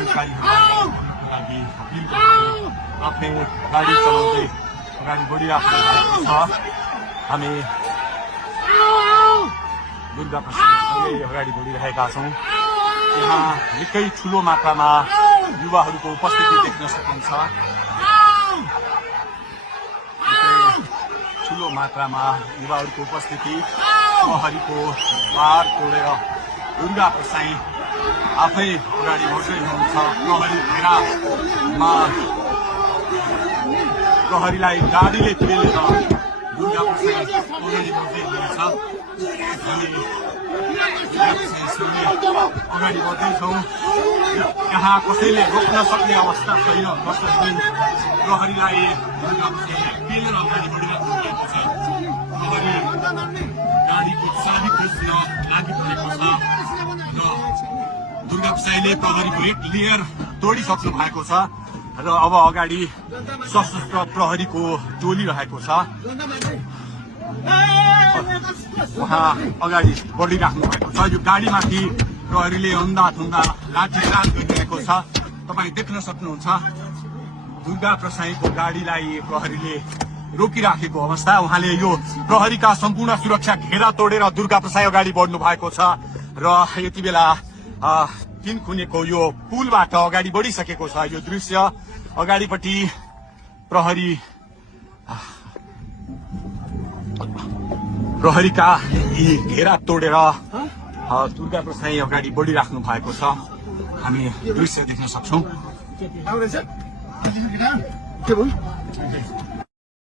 प्रदर्शनकारीहरूलाई आफ्नै गाडी चलाउँदै अगाडि बढिराख्नु भएको छ। हामी दुर्गा प्रसादसँगै अगाडि बढिरहेका छौँ। यहाँ निकै ठुलो मात्रामा युवाहरूको उपस्थिति देख्न सकिन्छ। ठुलो मात्रामा युवाहरूको उपस्थिति, प्रहरीको बार तोडेर दुर्गा प्रसाई आफै अगाडि बढ्दै हुनुहुन्छ। प्रहरी घेरामा प्रहरीलाई गाडीले पेलेर दुर्गा प्रसाई अगाडि बढ्दै हुनुहुन्छ। अगाडि बढ्दैछौँ। यहाँ कसैले रोक्न सक्ने अवस्था छैन। कसैले प्रहरीलाई दुर्गा प्रसाईलाई पेलेर अगाडि बढिरहेको भएको छ। प्रहरी गाडीको चाबी खोज्न लागिपरेको छ र दुर्गा प्रसाईले प्रहरीको एक लेयर तोडिसक्नु भएको छ र अब अगाडि सशस्त्र प्रहरीको टोली रहेको छ। उहाँ अगाडि बढिराख्नु भएको छ। यो गाडीमाथि प्रहरीले अन्धाधुन्दा लाठीचार्ज गरिरहेको छ। तपाईँ देख्न सक्नुहुन्छ दुर्गा प्रसाईको गाडीलाई प्रहरीले रोकिराखेको अवस्था। उहाँले यो प्रहरीका सम्पूर्ण सुरक्षा घेरा तोडेर दुर्गा प्रसाई अगाडि बढ्नु भएको छ र यति बेला तीनखुनेको यो पुलबाट अगाडि बढिसकेको छ। यो दृश्य अगाडिपट्टि प्रहरीका यी घेरा तोडेर दुर्गा प्रसाई अगाडि बढिराख्नु भएको छ। हामी दृश्य देख्न सक्छौं।